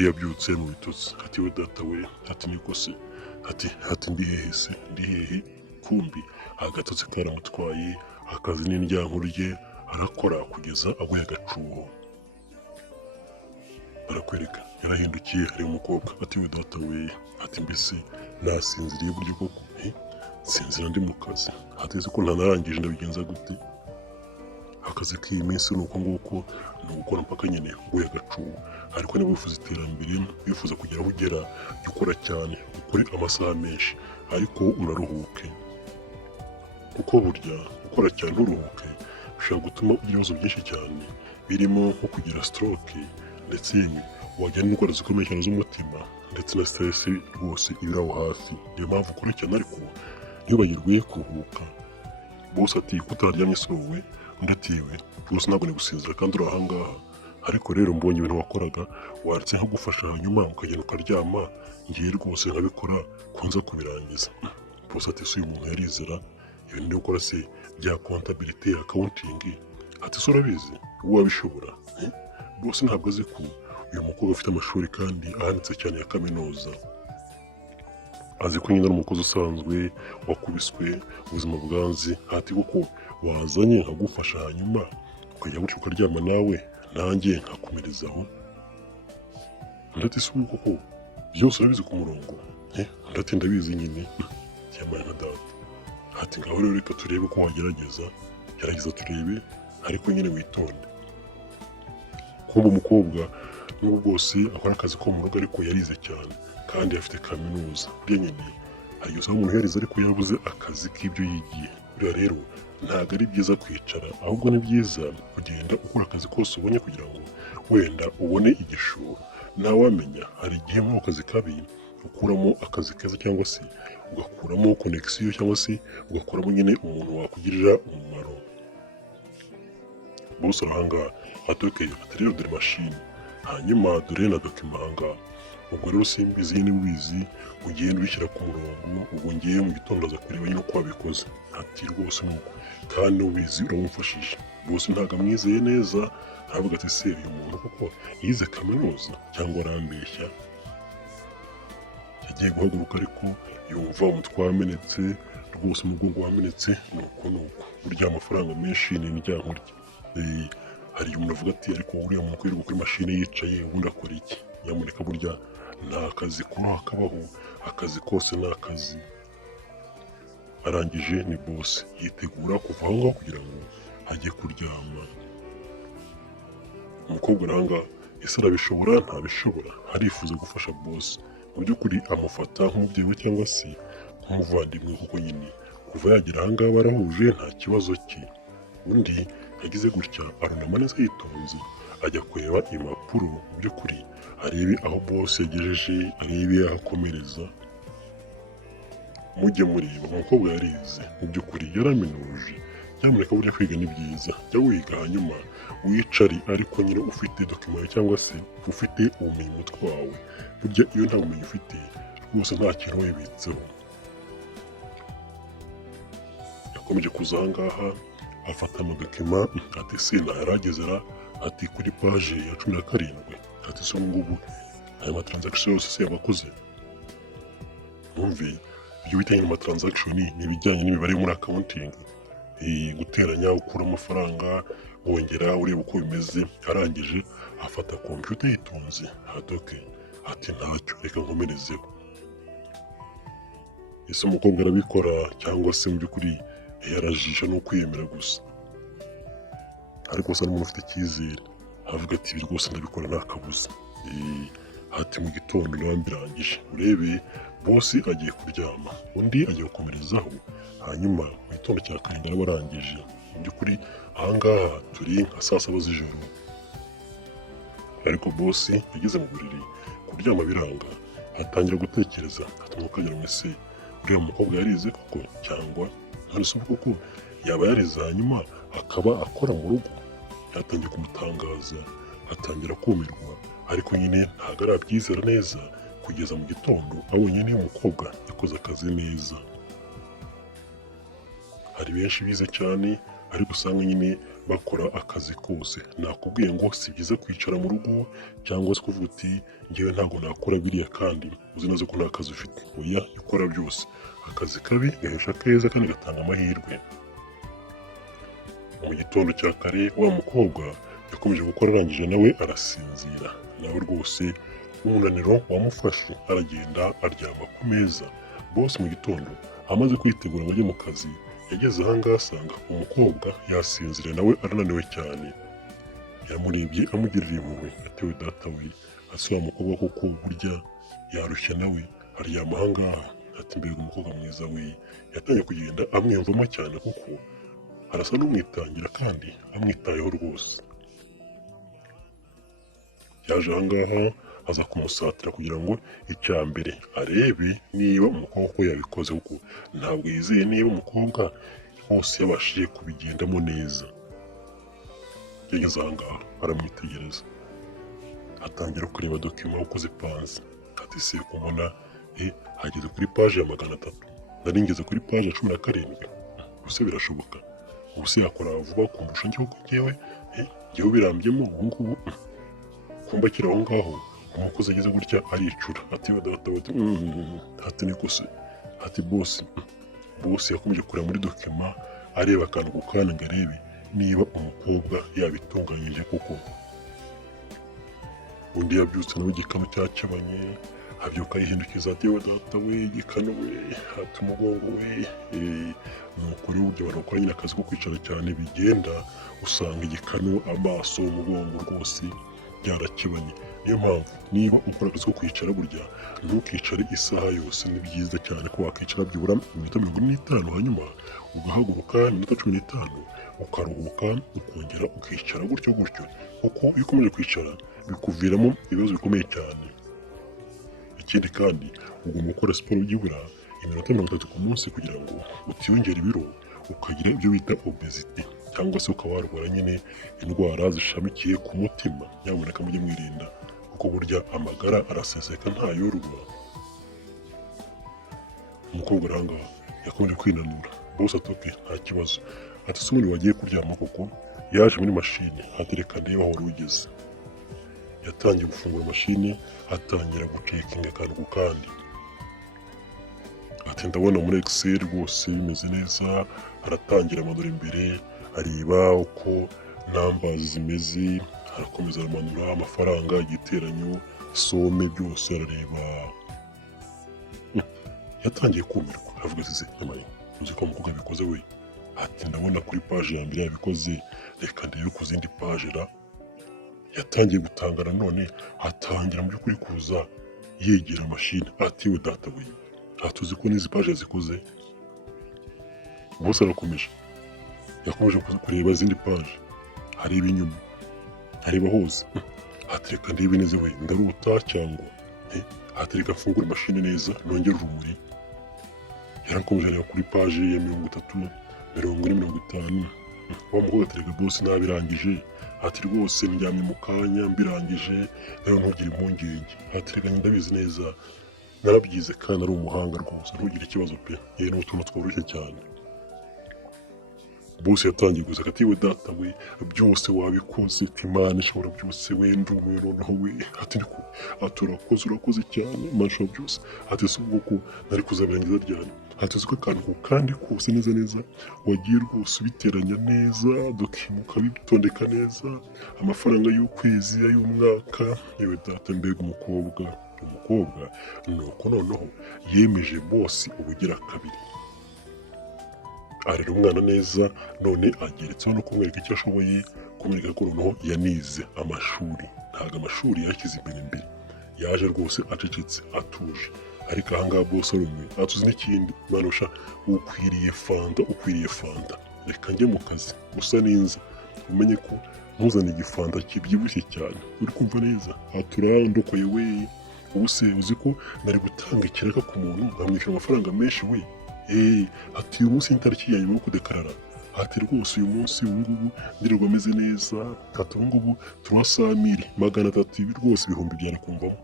yari yabyutse mu bitotsi ati we data we ati niko se ati ndi hehe se ndi hehe kumbi agatotsi karamutwaye akazi n'indyankuru rye arakora kugeza aguye agacuho barakwereka yarahindukiye hari umukobwa ati we data we ati mbese nasinziriye buryo koko sinzira ndi mu kazi hateze ko ntanarangije ndabigenza gute akazi k'iyi minsi ni uko nguko ni ugukora mpaka nyine uguye agacuho ariko niba wifuza iterambere wifuza kugera aho ugera jya ukora cyane ukore amasaha menshi ariko unaruhuke kuko burya gukora cyane nturuhuke bishobora gutuma ugira ibibazo byinshi cyane birimo nko kugira stroke ndetse wajya n'indwara zikomeye cyane z'umutima ndetse na stress rwose ibiri aho hafi niyo mpamvu ukora cyane ariko ntibagirwe kuruhuka bose ati kutaryamye si wowe ndatiwe rwose ntabwo ni gusinzira kandi uri ahangaha ariko rero mbonye ibintu wakoraga waretse nko gufasha hanyuma ukagenda ukaryama ngiye rwose nkabikora kunza kubirangiza bose ati si uyu muntu yarizera ibintu byo gukora se bya comptabilité accounting ati so urabizi wabishobora bose ntabwo azi ko uyu mukobwa afite amashuri kandi ahanitse cyane ya kaminuza azi ko nyine ari umukozi usanzwe wakubiswe ubuzima bwanze ati kuko wazanye nkagufasha hanyuma ukajya gutyo ukaryama nawe nanjye nkakomerezaho ndati si koko byose urabizi ku murongo ndati ndabizi nyine yamaye nka data ati ngaho rero reka turebe ko wagerageza gerageza turebe ariko nyine witonde kumva umukobwa n'ubwo bwose akora akazi ko mu rugo ariko yarize cyane kandi afite kaminuza buriya nyine hari igihe usanga umuntu yarize ariko yabuze akazi k'ibyo yigiye buriya rero ntabwo ari byiza kwicara ahubwo ni byiza kugenda ukora akazi kose ubonye kugira ngo wenda ubone igishoro ntawamenya hari igihe muri ako kazi kabi ukuramo akazi keza cyangwa se ugakuramo connection cyangwa se ugakuramo nyine umuntu wakugirira umumaro bose ahangaha atokeye ati rero dore mashini hanyuma dore na dokimanga ubwo rero simbizi nyine wizi ugenda ubishyira ku murongo ubwo ngiye mu gitondo aza kureba nyine uko wabikoze ati rwose nuko kandi ubizi uramufashije bose ntabwo amwizeye neza ntabwo ati se uyu muntu kuko yize kaminuza cyangwa arambeshya yagiye guhaguruka ariko yumva umutwe wamenetse rwose umugongo wamenetse nuko burya amafaranga menshi ni indyankuru hari umuntu avuga ati ariko uriya muntu kwirirwa kuri mashini yicaye ubundi akora iki nyamuneka burya nta kazi kubaho kabaho akazi kose ni akazi arangije ni boss yitegura kuva aho ngaho kugira ngo ajye kuryama umukobwa aranga ese arabishobora ntabishobora arifuza gufasha boss mu by'ukuri amufata nk'umubyeyi we cyangwa se nk'umuvandimwe kuko nyine kuva yagera ahangaha barahuje nta kibazo cye undi yagize gutya arunama neza yitonze ajya kureba impapuro mu by'ukuri arebe aho boss yagejeje arebe aho akomereza mujye mureba umukobwa yarize mu by'ukuri yaraminuje nyamuneka burya kwiga ni byiza jya wiga hanyuma wicare ariko nyine ufite document cyangwa se ufite ubumenyi mutwe wawe burya iyo nta bumenyi ufite rwose nta kintu wibitseho yakomeje kuza ahangaha afata amadokima ati sina yaragezera ati kuri page ya 17 ati so ngubu aya matransaction yose se yabakoze numve ibyo bitanye mu transaction ni ibijyanye n'imibare muri accounting guteranya ukura amafaranga wongera ureba uko bimeze arangije afata computer yitonze hadoke ati ntacyo reka nkomerezeho ese umukobwa arabikora cyangwa se mu by'ukuri yarajisha no kwiyemera gusa ariko se n'umuntu ufite icyizere avuga ati ibi rwose ndabikora nta kabuza hati mu gitondo nabambirangije urebe bosi agiye kuryama undi agiye gukomerezaho hanyuma mu gitondo cya karindwi araba arangije mu by'ukuri ahangaha turi nka saa saba z'ijoro ariko bosi yageze mu buriri kuryama biranga atangira gutekereza atuma ukagira ngo ese uriya mukobwa yarize koko cyangwa none se koko yaba yarize hanyuma akaba akora mu rugo yatangiye kumutangaza atangira kumirwa ariko nyine ntabwo arabyizera neza kugeza mu gitondo abonye niyo umukobwa yakoze akazi neza hari benshi bize cyane ariko usanga nyine bakora akazi kose. Nakubwiye ngo si byiza kwicara mu rugo cyangwa se kuvuga uti ngewe ntabwo nakora biriya kandi uzi neza ko nta kazi ufite. Oya, ikora byose. Akazi kabi gahesha keza kandi gatanga amahirwe. Mu gitondo cya kare wa mukobwa yakomeje gukora arangije nawe arasinzira. Nawe rwose umunaniro wamufashe aragenda aryama ku meza. Boss mu gitondo amaze kwitegura ngo ajye mu kazi yageze ahangaha asanga umukobwa yasinzira nawe arananiwe cyane. Yamurebye amugirira impuhwe atewe data we ase wa mukobwa koko burya yarushye nawe aryama ahangaha. Ati mbega umukobwa mwiza we. Yatangiye kugenda amwiyumvamo cyane kuko arasa n'umwitangira kandi amwitayeho rwose. Yaje ahangaha aza kumusatira kugira ngo icya mbere arebe niba umukobwa ko yabikoze kuko ntabwo yizeye niba umukobwa hose yabashije kubigendamo neza. Yageze ahangaha aramwitegereza atangira kureba dokima uko zipanze. Ati se kubona hageze kuri paje ya 300 nari ngeze kuri paje ya 17. Ubuse birashoboka? Ubuse yakora vuba kumurusha njyewe birambyemo ubu ngubu kumbakira aho ngaho umukozi ageze gutya aricura. Ati data we ati nikose. Ati boss yakomeje kureba muri dokima areba akantu ku kandi ngo arebe niba umukobwa yabitunganyije koko. Undi yabyutse nawe igikanu cyakebanye abyuka yihindukiza ati data we igikanu we ati umugongo we. Nukuri uburyo abantu bakora nyine akazi ko kwicara cyane bigenda usanga igikanu amaso umugongo rwose byarakebanye. Niyo mpamvu niba ukora akazi ko kwicara burya ntukicare isaha yose. Ni byiza cyane ko wakicara byibura iminota 45 hanyuma ugahaguruka iminota 15 ukaruhuka ukongera ukicara gutyo kuko iyo ukomeje kwicara bikuviramo ibibazo bikomeye cyane. Ikindi kandi ugomba gukora siporo byibura iminota 30 ku munsi kugira ngo utiyongere ibiro ukagira ibyo bita obesity cyangwa se ukaba warwara nyine indwara zishamikiye ku mutima. Nyamuneka mujye mwirinda kuko burya amagara araseseka ntayorwa. Umukobwa arangaha yakomeje kwinanura. Boss atoke nta kibazo. Ati se umuntu wagiye kuryama koko yaje muri mashine atereka ndeba aho ugeze. Yatangiye gufungura mashine atangira gucekinga akantu ku kandi. Ati ndabona muri Excel rwose bimeze neza. Aratangira amanura imbere areba uko numbers zimeze, arakomeza aramanura amafaranga igiteranyo some byose arareba. Yatangiye kumirwa avuga ati nyamaye uzi ko umukobwa bikoze we. Ati ndabona kuri page ya mbere yabikoze reka ndebe ku zindi page ra. Yatangiye gutangara none atangira mu by'ukuri kuza yegera mashine. Ati we data we atuzi ko n'izi page zikoze. Bose arakomeje yakomeje kureba izindi page areba inyuma areba hose. Atereka ndebe neza we ndaruta cyangwa atereka afungura mashine neza nongera urumuri. Yarakomeje areba kuri page ya 30 40 50. Wa mukobwa atereka boss nabirangije. Ati rwose ndyamye mu kanya mbirangije rero ntugire impungenge. Atereka ndabizi neza narabyize kandi ari umuhanga rwose ntugire ikibazo pe. Ni utuntu tworoshye cyane. Boss yatangiye gusa ati we data we byose wabikoze Imana ishobora byose we nduwe noneho we. Ati niko urakoze cyane Imana byose. Ati se ubwo nari kuzabirangiza ryane. Ati uzi ko akantu kandi kose neza wagiye rwose ubiteranya neza dokimuka bitondeka neza amafaranga y'ukwezi y'umwaka. Yewe data mbega umukobwa nuko noneho yemeje boss ubugira kabiri. Arera umwana neza none ageretseho no kumwereka icyo ashoboye kumwereka ko noneho yanize amashuri. Ntabwo amashuri yashyize imbere yaje rwose acecetse atuje. Ariko ahangaha boss arumwe atuzi n'ikindi manusha ukwiriye fanta reka njye mu kazi gusa ninza umenye ko ntuzane igifanta kibyibushye cyane uri kumva neza. Aturandokoye we ubuse uzi ko nari gutanga ikiraka ku muntu nkamwishyura amafaranga menshi we. Ati uyu munsi n'itariki ya nyuma yo kudekarara. Ati rwose uyu munsi ubungubu ndirirwa ameze neza. Ati ubungubu 300,000 rwose ibihumbi byarakumvamo.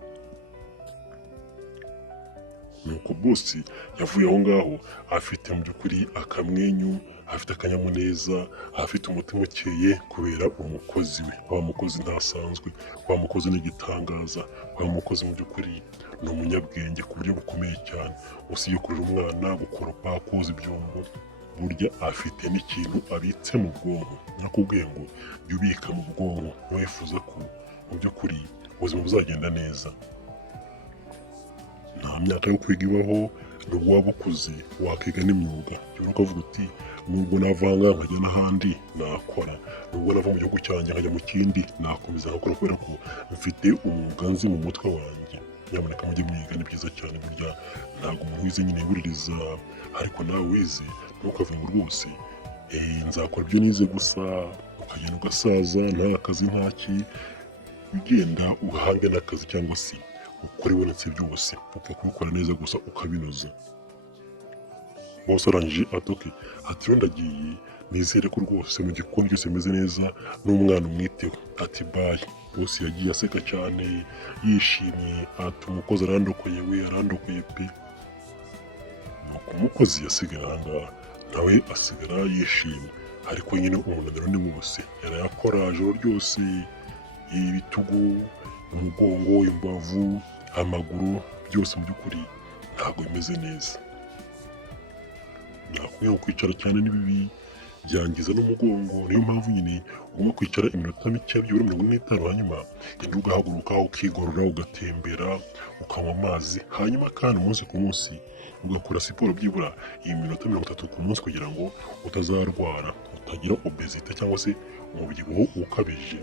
Nuko boss yavuye aho ngaho afite mu by'ukuri akamwenyu afite akanyamuneza, afite umutima ukeye kubera umukozi we. Wa mukozi ntasanzwe, wa mukozi ni igitangaza, wa mukozi mu by'ukuri ni umunyabwenge ku buryo bukomeye cyane. Usibye kurera umwana, gukoropa, koza ibyombo, burya afite n'ikintu abitse mu bwonko. Nakubwiye ngo jya ubika mu bwonko niba wifuza ko mu by'ukuri ubuzima buzagenda neza. Nta myaka yo kwiga ibaho, nubwo waba ukuze wakiga n'imyuga. Jya ukavuga uti nubwo navanga nkajya n'ahandi nakora, nubwo nava mu gihugu cyanjye nkajya mu kindi nakomeza nkakora kubera ko mfite umwuga nzi mu mutwe wanjye. Nyamuneka mujye mwiga, ni byiza cyane. Burya ntabwo umuntu wize nyine yuririza, ariko nawe wize ntukavuge ngo rwose nzakora ibyo nize gusa, ukagenda ugasaza nta kazi ntaki. Ugenda uhange n'akazi cyangwa se ukora ibonetse byose, upfa kubikora neza gusa ukabinoza. Bose arangije atoke ati rero ndagiye, nizere ko rwose mu gikoni cyose meze neza n'umwana umwiteho. Ati bayi. Bose yagiye aseka cyane yishimye, ati umukozi arandokoye we, arandokoye pe. Nuko umukozi yasigara ahangaha nawe asigara yishimye, ariko nyine umunaniro ni wose. Yarayakora ijoro ryose, ibitugu, umugongo, imbavu, amaguru, byose mu by'ukuri ntabwo bimeze neza. Nakubwiye kwicara cyane ni bibi, byangiza n'umugongo. Niyo mpamvu nyine ugomba kwicara iminota mike byibura 45, hanyuma ugenda ugahaguruka ukigorora, ugatembera, ukanywa amazi, hanyuma kandi umunsi ku munsi ugakora siporo byibura iyi minota 30 ku munsi kugira ngo utazarwara, utagira obesite cyangwa se umubyibuho ukabije.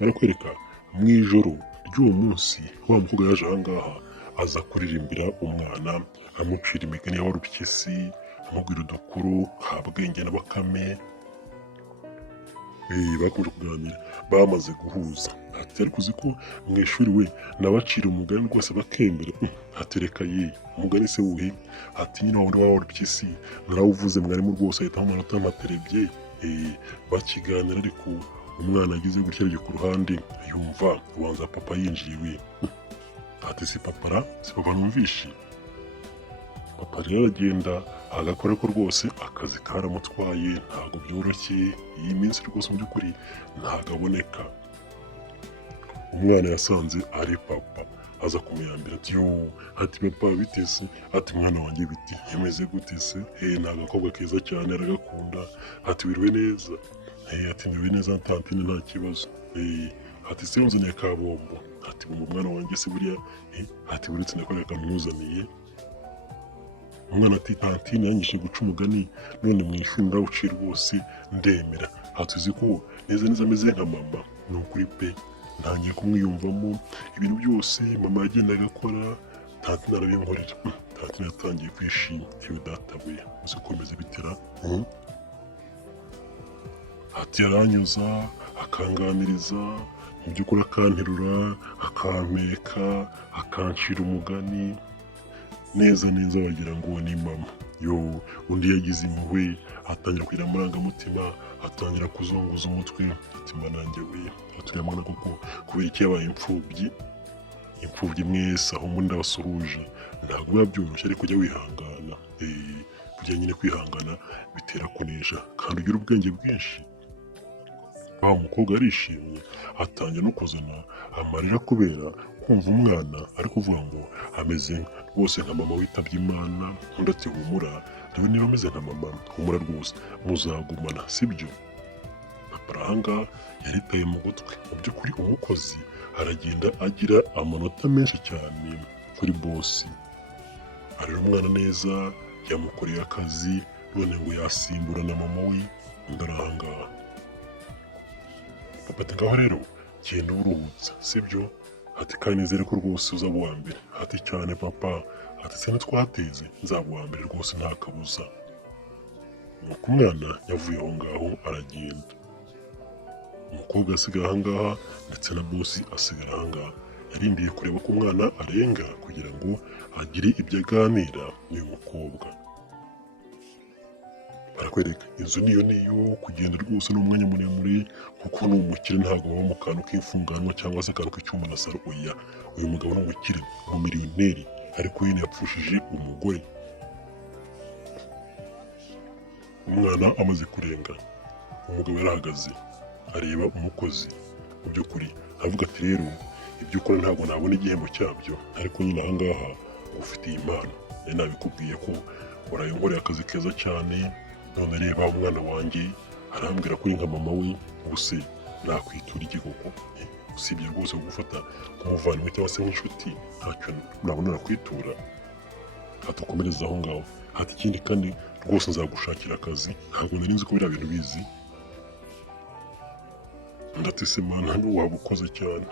Barakwereka mu ijoro ry'uwo munsi wa mukobwa yaje ahangaha aza kuririmbira umwana, amucira imigani ya warupyisi, amubwira udukuru, Kabwenge na Bakame. Bakomeje kuganira, bamaze guhuza. Ati ariko uzi ko mu ishuri we nabacira umugani rwose bakemera. Atereka ye umugani se wuhe? Ati nyine wa warupyisi narawuvuze mwarimu rwose ahitamo amanota amaterebye. Bakiganira ariko umwana agize gutya ku ruhande yumva ubanza papa yinjiye we. Ati si papa numvishe. Papa rero aragenda agakora ko rwose akazi karamutwaye, ntabwo byoroshye. Iyi minsi rwose mu by'ukuri ntabwo aboneka. Umwana yasanze ari papa, aza kumuyambira ati yo, ati papa bitese? Ati mwana wanjye biti yameze gute se? Ni agakobwa keza cyane aragakunda. Ati wiriwe neza? Ati wiriwe neza tantine nta kibazo. Ati se unzaniye kabombo? Ati umwana wanjye se buriya? Ati buretse nakoreye akamuzaniye. Umwana ati tantine yanyishe guca umugani, none mu ishuri ndawuciye rwose ndemera. Ati uzi ko neza ameze nka mama. Ni ukuri pe, ntangiye kumwiyumvamo. Ibintu byose mama yagendaga akora tantine arabinkorera. Tantine yatangiye kwishima. Yewe data we, uzi ko meze bitera. Ati aranyuza, akanganiriza, mu by'ukuri akanterura, akampeka, akancira umugani neza wagira ngo ni mama. Yo, undi yagize impuhwe, atangira kugira amarangamutima, atangira kuzunguza umutwe. Ati manange we, aturiya mwana kuko kubera iki yabaye imfubyi mwese aho muri ndabasuhuje. Ntabwo biba byoroshye ariko jya wihangana. Burya nyine kwihangana bitera kunesha kandi ugira ubwenge bwinshi. Wa mukobwa arishimye, atangira no kuzana amarira kubera kumva umwana ari kuvuga ngo ameze rwose nka mama witabye Imana. Undi ati humura, rero niba ameze nka mama, humura rwose muzagumana, sibyo? Papa ahangaha yaritaye mu gutwi. Mu by'ukuri umukozi aragenda agira amanota menshi cyane kuri bosi. Arera umwana neza, yamukoreye akazi, none ngo yasimbura na mama we. Undi ahangaha papa ati ngaho rero genda uruhutsa, sibyo? Ati kandi nizere ko rwose uzaba uwa mbere. Ati cyane papa. Ati se ntitwateze, nzaba uwa mbere rwose nta kabuza. Nuko umwana yavuye aho ngaho aragenda. Umukobwa asigaye ahangaha ndetse na bosi asigara ahangaha. Yarindiye kureba ko umwana arenga kugira ngo agire ibyo aganira n'uyu mukobwa. Barakwereka inzu niyo kugenda rwose n'umwanya muremure kuko ni umukire, ntabwo baba mu kantu k'imfunganwa cyangwa se akantu k'icyuma na saro. Oya, uyu mugabo ni umukire, umumiliyoneri, ariko yene yapfushije umugore. Umwana amaze kurenga, umugabo yarahagaze areba umukozi. Mu by'ukuri aravuga ati rero ibyo ukora ntabwo nabona igihembo cyabyo, ariko nyine aha ngaha ufitiye impano. Nari nabikubwiye ko waraye unkoreye akazi keza cyane, none reba umwana wanjye arambwira ko uri nka mama we, ubuse nakwitura iki koko? Usibye rwose gufata nk'umuvandimwe cyangwa se nk'inshuti, ntacyo nabona nakwitura. Hatukomereza aho ngaho. Hati ikindi kandi rwose nzagushakira akazi, ntabwo nari nzi ko biriya bintu bizi. Ndatese mana waba ukoze cyane.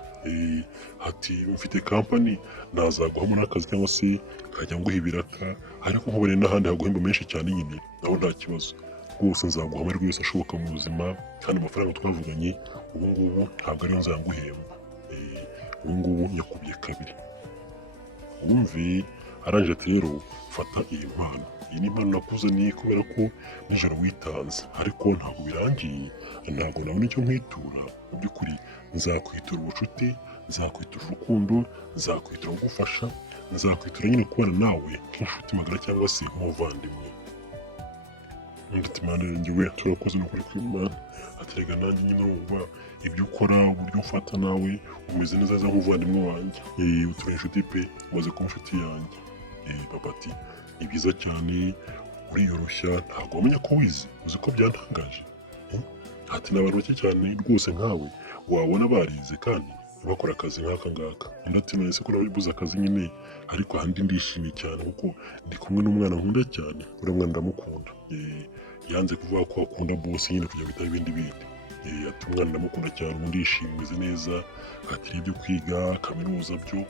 Ati mfite kampani nazaguhamo n'akazi cyangwa se nkajya nguha ibiraka, ariko nkubone n'ahandi haguhemba menshi cyane nyine naho nta kibazo. Rwose nzaguha amahirwe yose ashoboka mu buzima, kandi amafaranga twavuganye ubu ngubu ntabwo ariyo nzaguhemba. Ubu ngubu yakubye kabiri. Wumve arangije ati rero fata iyi mpano. Iyi ni impano nakuzaniye kubera ko nijoro witanze, ariko ntabwo birangiye, ntabwo nabona icyo nkwitura. Mu by'ukuri nzakwitura ubucuti, nzakwitura urukundo, nzakwitura gufasha, nzakwitura nyine kubana nawe nk'inshuti magara cyangwa se nk'umuvandimwe. Ndetse Imana njyewe turakoze n'ukuri kw'Imana. Aterega nanjye nyine wumva ibyo ukora, uburyo ufata nawe umeze neza nk'umuvandimwe wanjye. Turi inshuti pe, umaze kuba inshuti yanjye. Papa ati ni byiza cyane, uriyoroshya, ntabwo wamenya ko wize, uzi ko byantangaje. Ati ni abantu bake cyane rwose nkawe wabona barize kandi bakora akazi nk'aka ngaka. Undi ati none se ko nabuze akazi nyine, ariko ahandi ndishimye cyane kuko ndi kumwe n'umwana nkunda cyane, uriya mwana ndamukunda. Yanze kuvuga ko akunda boss nyine kujya bita ibindi bindi. Ati umwana ndamukunda cyane, ubu ndishimye meze neza, ati ibyo kwiga kaminuza byo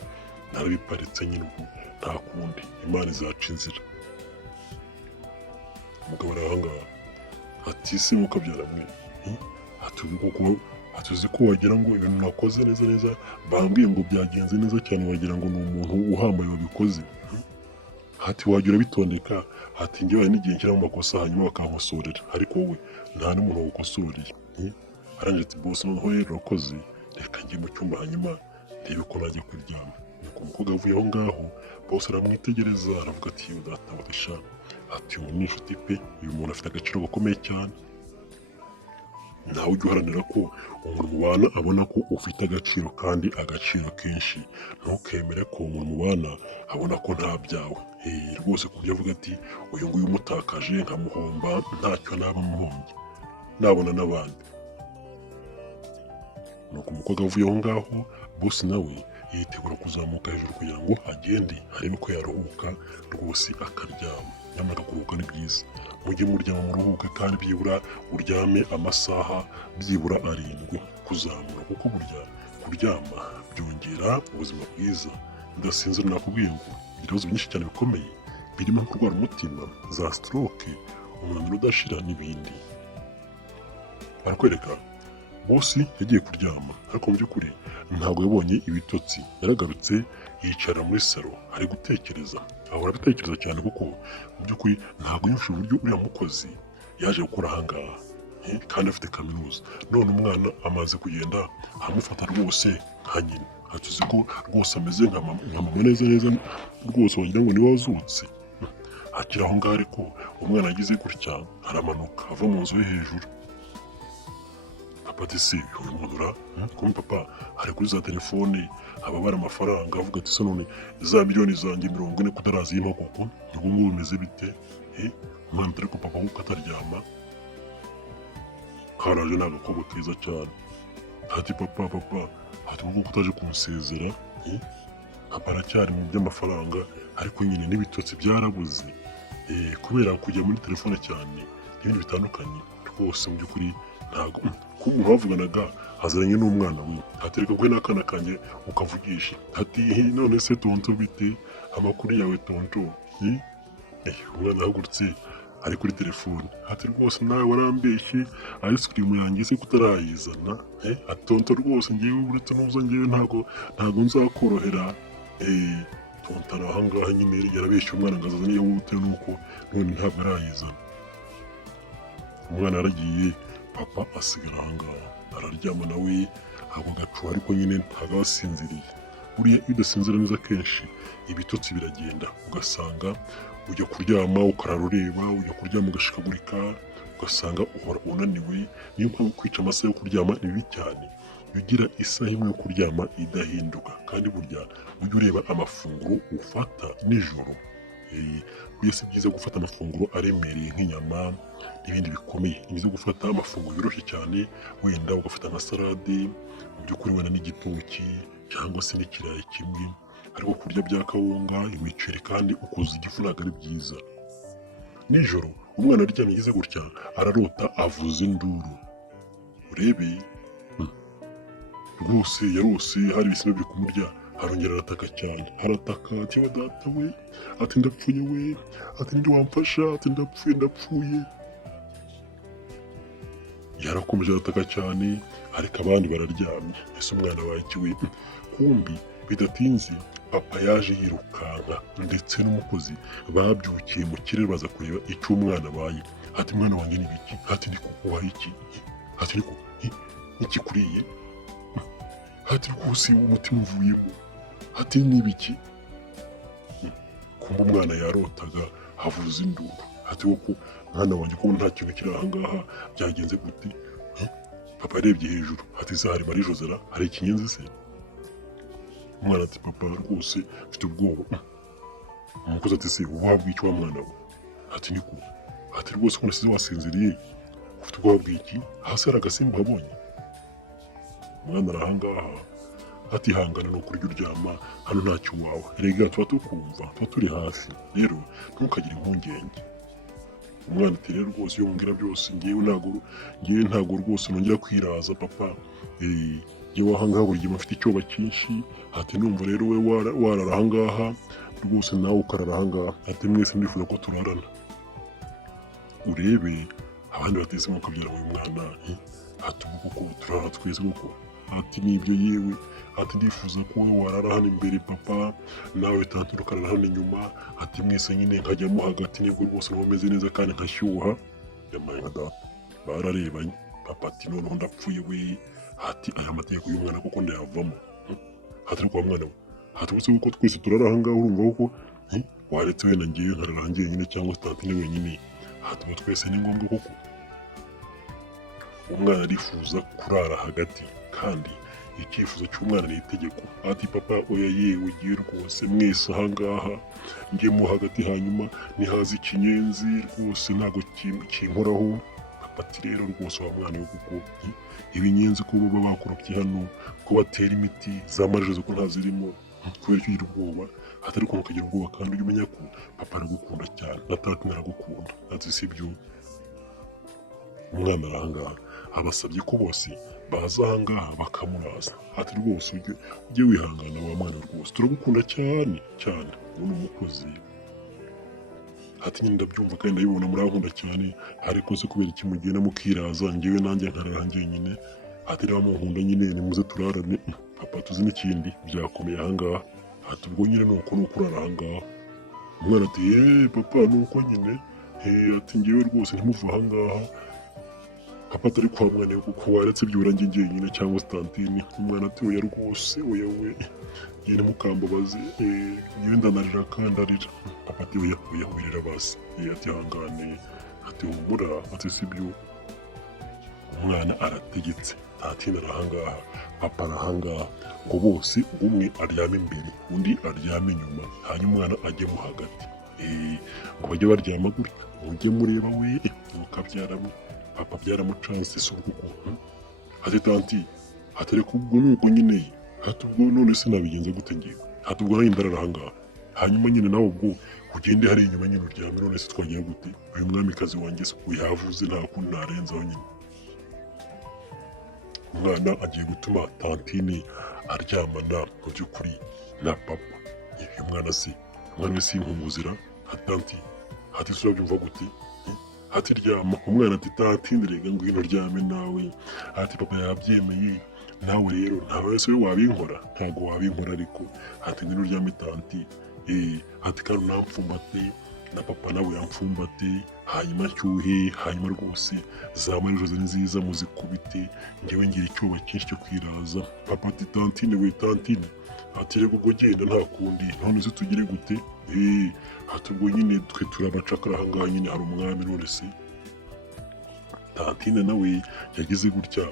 narabiparitse nyine ubu nta kundi, Imana izaca inzira. Umugabo ari aha ngaha ati se mukabyara mwe, atuzi ko wagira ngo ibintu nakoze neza neza, bambwiye ngo byagenze neza cyane wagira ngo ni umuntu uhambaye wabikoze. Hati wagira bitondeka, hati njyewe n'igihe nshyiramo amakosa hanyuma bakankosorera, ariko wowe nta n'umuntu wagukosoreye. Arangije ati boss noneho rero urakoze, reka njye mu cyumba hanyuma ndebe ko najya kuryama. Nuko umukobwa avuye aho ngaho, boss aramwitegereza aravuga ati databuja, ati uyu ni inshuti pe, uyu muntu afite agaciro gakomeye cyane. Nawe ujya uharanira ko umuntu mubana abona ko ufite agaciro kandi agaciro kenshi, ntukemere ko umuntu mubana abona ko nta byawe. Rwose ku buryo avuga ati uyu nguyu umutakaje nkamuhomba, ntacyo naba muhombye, nabona n'abandi. Nuko umukobwa avuye aho ngaho, boss nawe yitegura kuzamuka hejuru kugira ngo agende arebe ko yaruhuka rwose akaryama. Nyamara kuruhuka ni byiza, mujye muryama muruhuke kandi byibura uryame amasaha byibura 7 kuzamura, kuko burya kuryama byongera ubuzima bwiza. Udasinzira nakubwiye ngo ibibazo byinshi cyane bikomeye birimo nko kurwara umutima, za stroke, umunaniro udashira n'ibindi. Barakwereka boss yagiye kuryama, ariko mu by'ukuri ntabwo yabonye ibitotsi. Yaragarutse yicara muri salo ari gutekereza, ahora abitekereza cyane kuko mu by'ukuri ntabwo yumva uburyo uriya mukozi yaje gukora aha ngaha, kandi afite kaminuza. None umwana amaze kugenda amufata rwose nka nyina, atuzi ko rwose ameze nka mama neza neza rwose, wagira ngo niwe wazutse. Akiri aho ngaho ariko umwana agize gutya aramanuka ava mu nzu yo hejuru. Papa ati se uyu muntu kumbe papa ari kuri za telefone ababara amafaranga, avuga ati se none za miliyoni zanjye 40 kutaraziyemo koko ubu ngubu bimeze bite? Umwana ariko papa kuko ataryama, karaje ni agakobwa keza cyane. Ati papa ati kuko utaje kumusezera, papa aracyari mu by'amafaranga, ariko nyine n'ibitotsi byarabuze kubera kujya muri telefone cyane n'ibindi bitandukanye. Rwose mu by'ukuri ntabwo ko umuntu bavuganaga hazanye n'umwana we, atereka kwe n'akana kanjye ukavugisha. Ati none se tonto bite, amakuru yawe tonto? Umwana ahagurutse ari kuri telefone, ati rwose nawe warambeshye, ice cream yanjye se kutarayizana. Ati tonto rwose ngewe uretse nuza ngewe ntabwo nzakorohera. Tonto ari aha ngaha nyine yarabeshye umwana ngo azazane iyo wute, nuko none ntabwo arayizana. Umwana yaragiye, papa asigara aha ngaha araryama nawe ako gacu, ariko nyine ntabwo asinziriye. Buriya iyo udasinzira neza kenshi ibitotsi biragenda, ugasanga ujya kuryama ukarara ureba, ujya kuryama ugashikagurika, ugasanga uhora unaniwe. Niyo mpamvu kwica amasaha yo kuryama ni bibi cyane. Ugira isaha imwe yo kuryama idahinduka, kandi burya ujye ureba amafunguro ufata nijoro. Burya si byiza gufata amafunguro aremereye nk'inyama n'ibindi bikomeye. Ni byiza gufata amafunguro yoroshye cyane, wenda ugafata nka salade, mu by'ukuri wenda n'igitoki cyangwa se n'ikirayi kimwe, ariko kurya bya kawunga, imiceri kandi ukuza igifu ntabwo ari byiza. Nijoro umwana aryamye ageze gutya ararota avuza induru, urebe rwose yarose hari ibisimba biri kumurya, arongera arataka cyane, arataka ati wa data we, ati ndapfuye we, ati ninde wamfasha, ati ndapfuye. Yarakomeje arataka cyane, ariko abandi bararyamye. Ese umwana wakiwe? Kumbi bidatinze papa yaje yirukanka, ndetse n'umukozi babyukiye mu kirere baza kureba icyo umwana abaye. Ati mwana wanjye ni iki? Ati ndi kuguha iki? Ati ariko ikikuriye? Ati rwose umutima uvuyemo. Ati ni ibiki? Kumva umwana yarotaga havuza induru. Ati koko mwana wanjye ko nta kintu kiri aha ngaha, byagenze gute? Papa yarebye hejuru, ati se hari Marie Josera, hari ikinyenzi se? Umwana ati papa rwose mfite ubwoba. Umukozi ati se ubwoba bw'iki wa mwana we? Ati niko. Ati rwose ko nasize wasinziriye, ufite ubwoba bw'iki? Hasi hari agasimba uhabonye? Umwana arahangaha ati hangana ni ukurya uryama, hano ntacyo wawe, erega tuba tukumva, tuba turi hafi, rero ntukagire impungenge. Umwana ati rero rwose iyo mbwira byose ngewe ntago rwose nongera kwiraza papa, yewe ahangaha buri gihe mfite icyoba cyinshi. Ati numva rero we warara ahangaha rwose nawe ukarara ahangaha. Ati mwese ndifuza ko turarana. Urebe abandi bateze mu kabyara uyu mwana, ati ubu kuko turara twese kuko. Ati nibyo yewe, ati ndifuza ko wowe warara hano imbere papa, nawe tante ukarara hano inyuma. Ati mwese nyine nkajyamo hagati, nibwo rwose naba meze neza kandi nkashyuha. Yamaye nka data bararebanye. Papa ati noneho ndapfuye we. Ati aya mategeko y'umwana koko ndayavamo. Ati ariko wa mwana we, ati ubuse kuko twese turara ahangaha urumva kuko waretse wenda ngewe nkarara njyenyine cyangwa tante ni wenyine? Ati ubu twese ni ngombwa koko? Umwana arifuza kurara hagati, kandi icyifuzo cy'umwana ni itegeko. Ati papa oya yewe ugiye rwose mwese ahangaha ngemo hagati, hanyuma nihaza ikinyenzi rwose ntabwo kinkoraho. Papa ati rero rwose wa mwana we kuko ibinyenzi ko baba bakorofye hano, ko batera imiti za Marie José ko ntazirimo, kubera icyo ugira ubwoba. Ati ariko ntukagira ubwoba kandi ujye umenya ko papa aragukunda cyane, na tante aragukunda. Ati sibyo? Umwana arahangaha abasabye ko bose baza ahangaha bakamuraza. Ati rwose ujye wihangana wa mwana rwose, turagukunda cyane cyane. Ubu ni umukozi. Ati nyine ndabyumva kandi ndabibona murankunda cyane, ariko se kubera iki mugenda mukiraza ngewe nanjye nkarara njyenyine? Ati reba munkunda nyine nimuze turarane. Papa tuzi n'ikindi byakomeye ahangaha. Ati ubwo nyine nuko urara ahangaha. Umwana ati papa nuko nyine, ati ngewe rwose ntimuve ahangaha. Papa atari kwa mwana we kuko waretse byura njyenyine cyangwa tantine. Umwana ati oya rwose oya we, ngewe ntimukambabaze, ngewe ndanarira kandi arira. Papa ati oya wirira basi, ati hangane, ati humura, ati sibyo? Umwana arategetse, tantine arahangaha, papa arahangaha, ngo bose umwe aryame imbere undi aryame inyuma, hanyuma umwana ajyemo hagati. Ngo bajye baryama gutya, mujye mureba we mukabyaramo. Papa byaramucanze si ukuntu. Ati tanti, ati ariko ubwo nuko nyine, ati ubwo none se nabigenze gute ngewe? Ati ubwo nanjye ndarara ahangaha, hanyuma nyine nawe ubwo ugende hari inyuma nyine uryame, none se twagiye gute? Uyu mwamikazi wanjye se yavuze nta kundi narenzaho nyine. Umwana agiye gutuma tantine aryamana mu by'ukuri na papa. Uyu mwana se, umwana we si inkunguzira? Ati tanti, ati se urabyumva gute? Ati ryama. Umwana ati tantine rega ngwino uryame nawe. Ati papa yabyemeye, nawe rero ntawe se wabinkora? Ntago wabinkora ariko. Ati ngwino uryame tanti. Ati kandi unampfumbate, na papa nawe yampfumbate, hanyuma nshyuhe, hanyuma rwose za Marie José nziza muzikubite, ngewe ngira icyoba cyinshi cyo kwiraza. Papa ati tantine we tantine. Ati rego ubwo genda nta kundi, none se tugire gute? Ati ubwo nyine twe turabacakara ahangaha nyine hari umwami, none se tantine nawe yagize gutya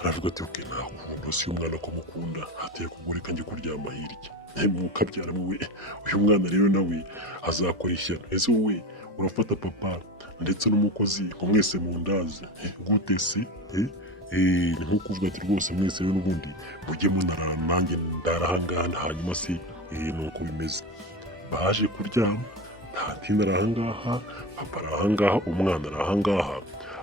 aravuga ati oke nakunda si umwana ko mukunda hateye kugurika njye kuryama hirya mukabyara muwe uyu mwana rero nawe azakora ishyano ese wowe urafata papa ndetse n'umukozi ngo mwese mundaze gute se ni nko kuvuga ati rwose mwese rero n'ubundi mujye munarara nanjye ndarahangaha hanyuma se nuko bimeze baje kuryama tantine arahangaha papa arahangaha umwana arahangaha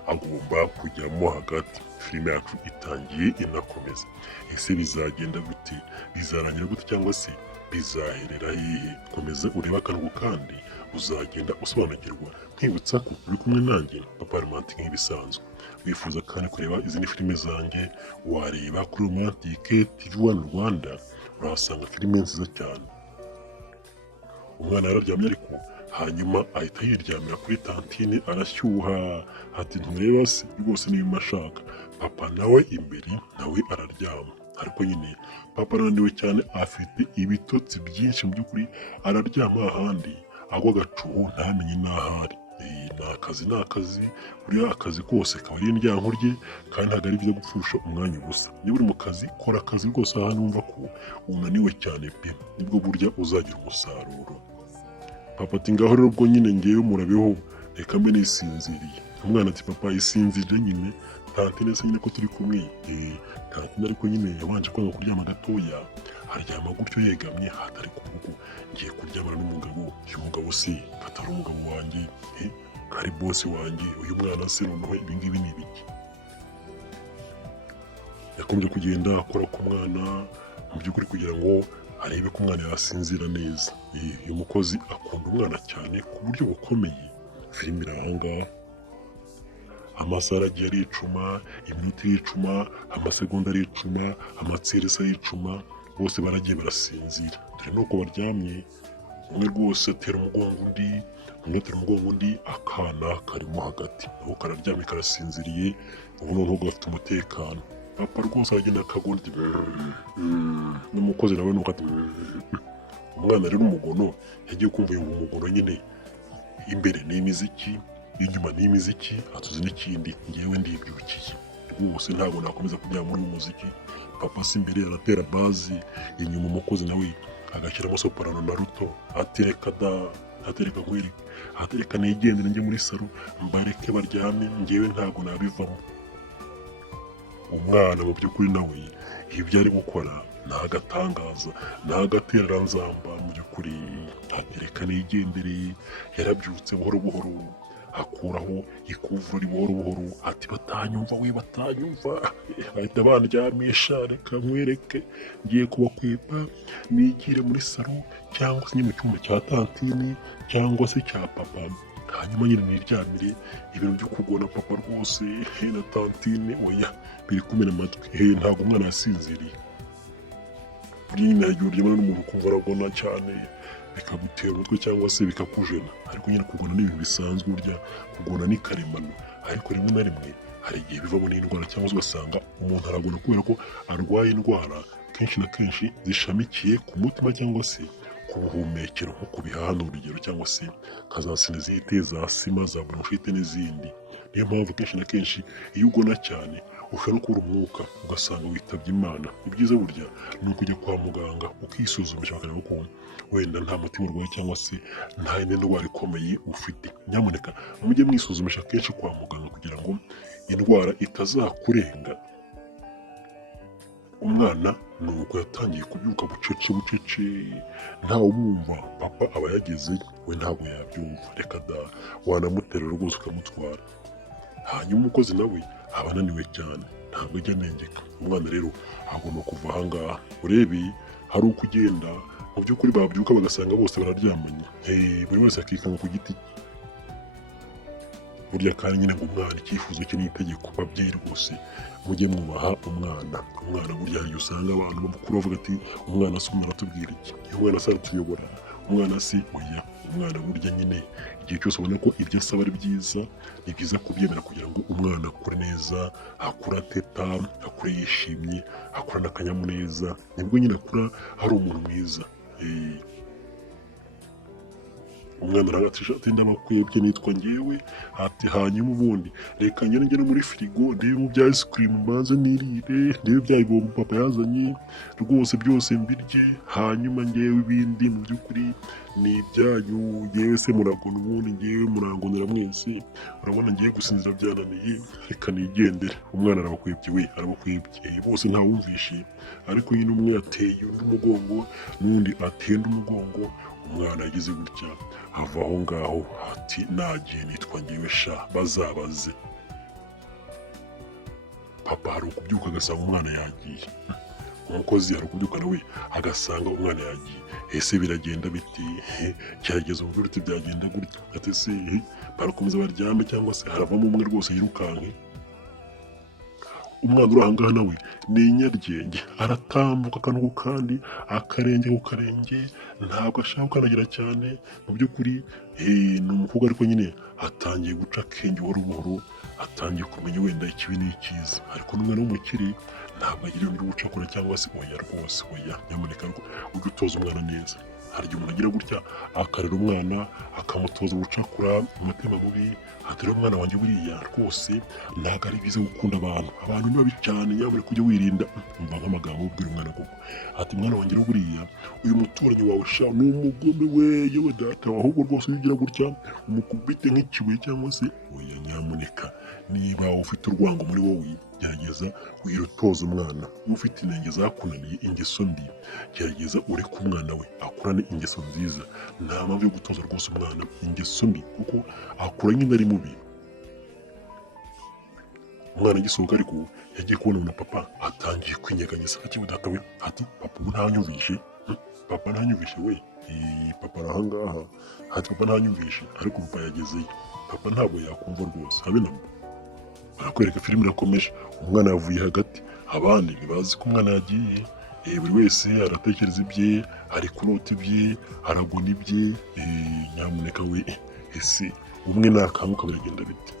agomba kujyamo hagati filime yacu itangiye inakomeza ese bizagenda gute bizarangira gute cyangwa se bizaherera hehe komeza urebe akantu kandi uzagenda usobanukirwa nkwibutsa ko uri kumwe nanjye papa romantic nk'ibisanzwe wifuza kandi kureba izindi filime zanjye wareba kuri romantic TV1 Rwanda urahasanga filime nziza cyane umwana yararyamye ariko hanyuma ahita yiryamira kuri tantine arashyuha ati ntureba se rwose niba ashaka papa nawe imbere nawe araryama ariko nyine papa arananiwe cyane afite ibitotsi byinshi mu by'ukuri araryama ahandi agwa agacuho ntamenye n'ahari ni akazi buriya akazi kose kaba ari indyango rye kandi ntabwo ari byiza gupfusha umwanya ubusa niba uri mu kazi kora akazi rwose ahantu wumva ko unaniwe cyane pe nibwo burya uzagira umusaruro papa ati ngaho rero ubwo nyine ngewe murabeho reka mbe nisinziriye umwana ati papa isinzire nyine tantine se nyine ko turi kumwe tantine ariko nyine yabanje kwanga kuryama gatoya aryama gutyo yegamye hatari ku rugo ngiye kuryamana n'umugabo uyu mugabo se atari umugabo wanjye kari bosi wanjye uyu mwana se noneho ibingibi ni ibiki yakomeje kugenda akora ku mwana mu by'ukuri kugira ngo arebe ko umwana yasinzira neza uyu mukozi akunda umwana cyane ku buryo bukomeye filime iri ahangaha amasaha agiye aricuma iminota iricuma amasegonda aricuma amatsirisa aricuma bose baragiye barasinzira dore nuko baryamye umwe rwose atera umugongo undi akana karimo hagati nabo kararyamye karasinziriye ubu noneho gafite umutekano papa rwose aragenda akagonda n'umukozi nawe nuko ati umwana rero umugono yagiye kumva yumva umugono nyine imbere ni imiziki inyuma ni imiziki atuzi n'ikindi ngewe ndibyukiye rwose ntabwo nakomeza kujya muri uyu muziki papa si imbere aratera bazi inyuma umukozi nawe agashyiramo soprano na ruto atereka nkwereke atereka nigendere njye muri salo mbareke baryame ngewe ntabwo nabivamo umwana mu by'ukuri nawe ibyo ari gukora ni agatangaza ni agatereranzamba mu by'ukuri atereka nigendere yarabyutse buhoro buhoro akuraho ikuvurori buhoro buhoro ati batanyumva bahita bandyamisha reka nkwereke ngiye kubakwepa nigire muri salo cyangwa se mu cyumba cya tantine cyangwa se cya papa hanyuma nyine niryamire ibintu byo kugona papa rwose na tantine oya biri kumena amatwi ntabwo umwana yasinziriye buriya nyine yagiye uryamana n'umuntu ukumva aragona cyane bikagutera umutwe cyangwa se bikakujena ariko nyine kugona ni ibintu bisanzwe burya kugona ni karemano ariko rimwe na rimwe hari igihe bivamo n'indwara cyangwa se ugasanga umuntu aragona kubera ko arwaye indwara kenshi na kenshi zishamikiye ku mutima cyangwa se ku buhumekero nko ku bihaha urugero cyangwa se nka za sinezite za sima za bronchite n'izindi niyo mpamvu kenshi na kenshi iyo ugona cyane ushobora no kubura umwuka ugasanga witabye Imana ibyiza burya ni ukujya kwa muganga ukisuzumisha bakareba ko wenda nta mutima urwaye cyangwa se nta yindi ndwara ikomeye ufite nyamuneka mujye mwisuzumisha kenshi kwa muganga kugira ngo indwara itazakurenga umwana nuko yatangiye kubyuka bucece ntawe umwumva papa aba yageze we ntabwo yabyumva reka da wanamuterura rwose ukamutwara hanyuma umukozi nawe aba ananiwe cyane ntabwo ajya anengeka umwana rero agomba kuva ahangaha urebe hari uko ugenda mu by'ukuri babyuka bagasanga bose bararyamanye buri wese akikanga ku giti burya kandi nyine ngo umwana icyifuzo cye n'itegeko babyeyi rwose mujye mwubaha umwana burya hari usanga abantu bakuru bavuga ati umwana si umwana atubwira iki iyo umwana se aratuyobora umwana si oya umwana burya nyine igihe cyose ubona ko ibyo asaba ari byiza ni byiza kubyemera kugira ngo umwana akure neza akure ateta akure yishimye akurane akanyamuneza nibwo nyine akura ari umuntu mwiza umwana aragatisha ati ndabakwebye nitwa ngewe ati hanyuma ubundi reka ngere muri firigo ndebe mu bya ice cream mbanze nirire ndebe bya ibombo papa yazanye rwose byose mbirye hanyuma ngewe ibindi mu by'ukuri ni ibyanyu ngewe se muragona ubundi ngewe murangonera mwese urabona ngiye gusinzira byananiye reka nigendere umwana arabakwebye we arabakwebye bose ntawumvishe ariko nyine umwe ateye undi umugongo n'undi ateye undi umugongo umwana yagize gutya ava aho ngaho ati nagiye nitwa ngewe sha bazabaze papa hari ukubyuka agasanga umwana yagiye umukozi hari ukubyuka nawe agasanga umwana yagiye ese biragenda biti cyageze ubu uretse byagenda gutya ati se barakomeza baryame cyangwa se haravamo umwe rwose yirukanke umwana uri ahangaha nawe ni inyaryenge aratambuka akantu ku kandi akarenge ku karenge ntabwo ashaka gukandagira cyane mu by'ukuri ni umukobwa ariko nyine atangiye guca akenge buhoro buhoro atangiye kumenya wenda ikibi n'ikiza ariko n'umwana w'umukire ntabwo agira ibintu gucakura cyangwa se oya rwose oya nyamuneka ujye utoza umwana neza hari igihe umuntu agira gutya akarera umwana akamutoza gucakura umutima mubi atari umwana wanjye buriya rwose ntabwo ari byiza gukunda abantu ni babi cyane nyamuneka ujye wirinda umva nk'amagambo ubwira umwana koko ati mwana wanjye buriya uyu muturanyi wawe sha ni umugome we yewe data ahubwo rwose ugira gutya umukubite nk'ikibuye cyangwa se oya nyamuneka niba ufite urwango muri wowe gerageza wirutoza umwana ufite inenge zakunaniye ingeso mbi gerageza ureke umwana we akurane ingeso nziza nta mpamvu yo gutoza rwose umwana ingeso mbi kuko akura nyine ari mubi umwana agisohoka ariko yagiye kubona umuntu papa atangiye kwinyeganyeza akibudata we ati papa ubu ntanyumvishe papa ntanyumvishe we papa arahangaha ati papa ntanyumvishe ariko papa yagezeyo papa ntabwo yakumva rwose habe namba barakwereka filime irakomeje umwana yavuye hagati abandi ntibazi ko umwana yagiye buri wese aratekereza ibye ari kurota ibye aragona ibye nyamuneka we ese umwe nakanguka biragenda bite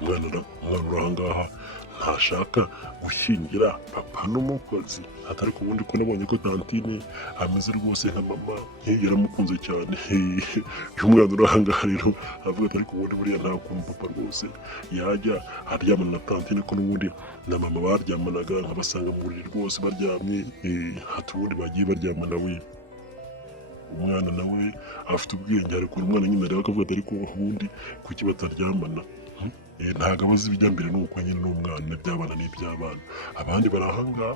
umwana uri ahangaha ntashaka gushyingira papa n'umukozi atari ku bundi ko nabonye ko tantine ameze rwose nka mama yaramukunze cyane uyu mwana uri ahangaha rero avuga ati ariko ubundi buriya nta kuntu papa rwose yajya aryamana na tantine ko n'ubundi na mama baryamanaga nkabasanga mu buriri rwose baryamye hati ubundi bagiye baryamana we umwana nawe afite ubwenge ariko umwana nyine rero akavuga ati ariko ubundi kuki bataryamana ntabwo abazi ibijya mbere nuko nyine n'umwana n'iby'abana n'iby'abana abandi barahanga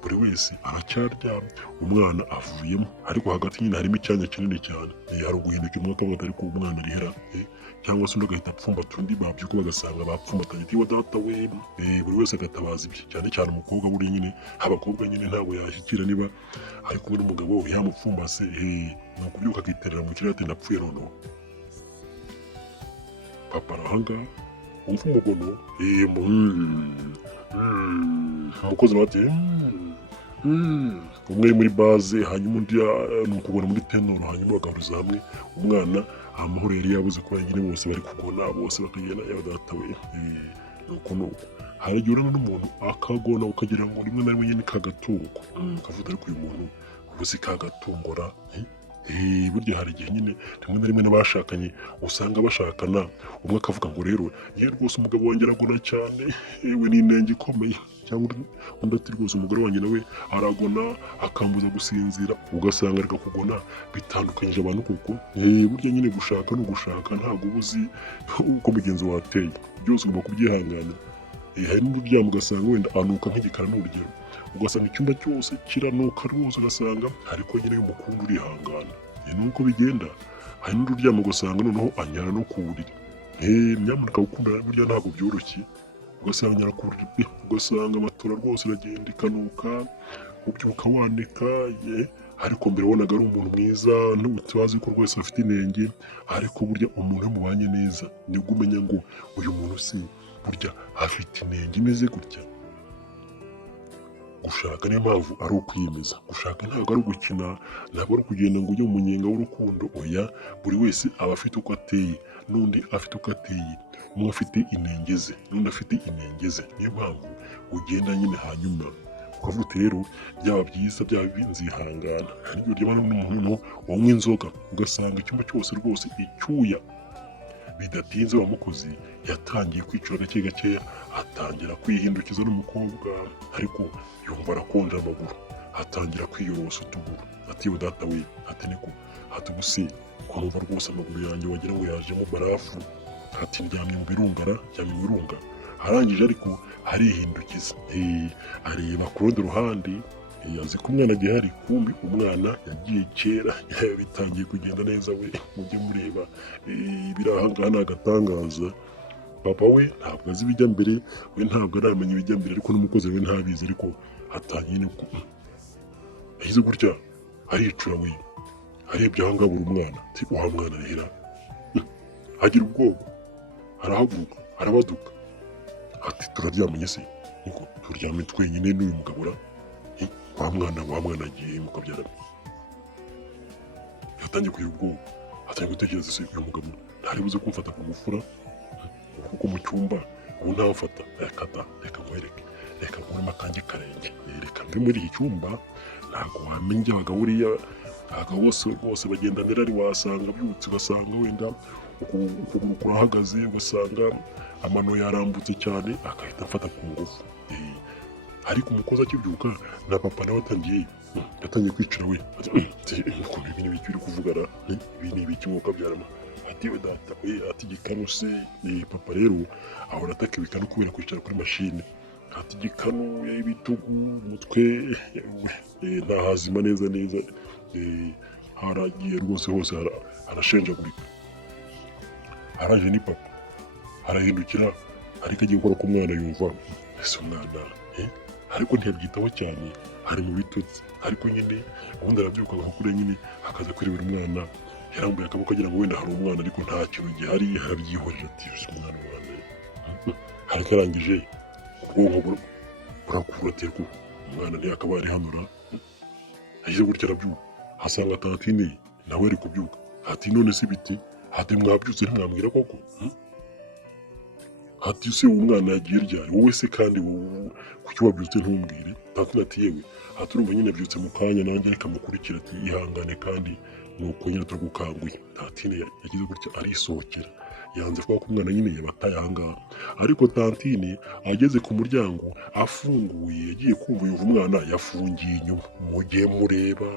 buri wese aracyaryamye umwana avuyemo ariko hagati nyine harimo icyanya kinini cyane hari uguhinduka umwe akavuga ariko umwana arihera cyangwa se undi agahita apfumbata undi babyuka bagasanga bapfumbatanye ati data we buri wese agatabaza ibye cyane cyane umukobwa buri nyine abakobwa nyine ntabwo yashyikira niba ari kumwe n'umugabo we yamupfumbase ni ukubyuka akiterera mu kirere ati ndapfuye noneho papa arahangaha umva umugono umukozi nawe ati umwe muri baze hanyuma undi ni ukugona muri tenoro hanyuma bagahuriza hamwe umwana amahoro yari yabuze kuba nyine bose bari kugona bose bakagenda yawe data we nuko hari igihe urana n'umuntu akagona ukagira ngo rimwe na rimwe nyine kagatungo ukavuga ariko uyu muntu ubu si kagatungora burya hari igihe nyine rimwe na rimwe n'abashakanye usanga bashakana umwe akavuga ngo rero ye rwose umugabo wanjye aragona cyane yewe ni inenge ikomeye cyangwa undi ati rwose umugore wanjye nawe aragona akambuza gusinzira ugasanga ariko kugona bitandukanyije abantu kuko burya nyine gushaka ni ugushaka ntabwo uba uzi uko mugenzi wateye byose ugomba kubyihanganira hari n'uryama ugasanga wenda anuka nk'igikara n'urugero ugasanga icyumba cyose kiranuka rwose ugasanga ariko nyine y'umukungu urihangana nuko bigenda hari n'uryama ugasanga noneho anyara no ku buriri nyamuneka gukundana burya ntabwo byoroshye ugasanga anyara ku buriri ugasanga amatora rwose iragenda ikanuka ubyuka wanika ariko mbere wabonaga ari umuntu mwiza ntutazi ko rwose afite inenge ariko burya umuntu mubanye neza nibwo umenya ngo uyu muntu si burya afite inenge imeze gutya gushaka niyo mpamvu ari ukwiyemeza gushaka ntabwo ari ugukina ntabwo ari ukugenda ngo ujye mu munyenga w'urukundo oya buri wese aba afite uko ateye n'undi afite uko ateye umwe afite inenge ze n'undi afite inenge ze niyo mpamvu ugenda nyine hanyuma ukavuga uti rero byaba byiza byaba bibi nzihangana. Hari igihe uryamana n'umuntu wanywa inzoga ugasanga icyumba cyose rwose icyuya, bidatinze wa mukozi yatangiye kwicura gake gake, atangira kwihindukiza n'umukobwa, ariko yumva arakonje amaguru, atangira kwiyorosa utuguru, ati yo data we, ati niko, ati ubuse ko numva rwose amaguru yanjye wagira ngo yajemo barafu, ati ndyamye mu birungara, ndyamye mu birunga. Arangije ariko arihindukiza, areba ku rundi ruhande, azi ko umwana agihari, kumbi umwana yagiye kera, bitangiye kugenda neza. We mujye mureba, biri aha ngaha ni agatangaza. Papa we ntabwo azi ibijya mbere, we ntabwo aramenya ibijya mbere, ariko n'umukozi we ntabizi, ariko atangiye nuko yahize gutya aricura. We arebye aha ngaha buri umwana, ati uha mwana rehera, agira ubwoba, arahaguruka arabaduka, ati turaryamanye se? Niko turyamye twenyine n'uyu mugabo ra? Wa mwana agiye mukabyarana. Yatangiye kugira ubwoba, atangiye gutekereza se uyu mugabo ntari buze kumfata ku gufura, kuko mu cyumba ubu ntafata. Reka nkwereke, reka nkuremo akanjye karenge, reka mbe muri iki cyumba. Ntabwo wamenya abagabo buriya, abagabo bose bagendanira, ari wasanga byutse ugasanga wenda ukuguru kurahagaze, ugasanga amano yarambutse cyane, agahita afata ku ngufu. Ariko umukozi akibyuka na papa nawe yatangiye kwicira. We ibi ni ibiki uri kuvugana, ibi ni ibiki mwuka byarama? Ati we data we, ati igikanu se? Papa rero ahora ataka ibikanu kubera kwicara kuri mashine, ati igikanu, ibitugu, umutwe, ntahazima neza, haragiye rwose hose harashenjagurika. Araje ni papa arahindukira, ariko agiye gukora ku mwana, yumva ese umwana, ariko ntiyabyitaho cyane, hari mu bitotsi. Ariko nyine ubundi arabyuka agakura nyine, akaza kurebera umwana, yarambuye akaboko agira ngo wenda hari umwana, ariko nta kintu gihari, arabyihorera, ati ese umwana wanjye. Ariko arangije ubwonko burakura, ati ko umwana ntiyakaba ari hanura. Yagize gutya arabyuka, asanga tantine nawe ari kubyuka, ati none se bite? Ati mwabyutse ntimwambwira koko? Ati se umwana yagiye ryari? Wowe se kandi kuki wabyutse ntumbwire? Tantine ati yewe, ati urumva nyine abyutse mu kanya, nanjye reka mukurikira, ati ihangane kandi nuko nyine turagukanguye. Tantine yagize gutya arisohokera, yanze kuvuga ko umwana nyine yabataye aha ngaha. Ariko tantine ageze ku muryango afunguye, yagiye kumva yumva umwana yafungiye inyuma. Mujye mureba,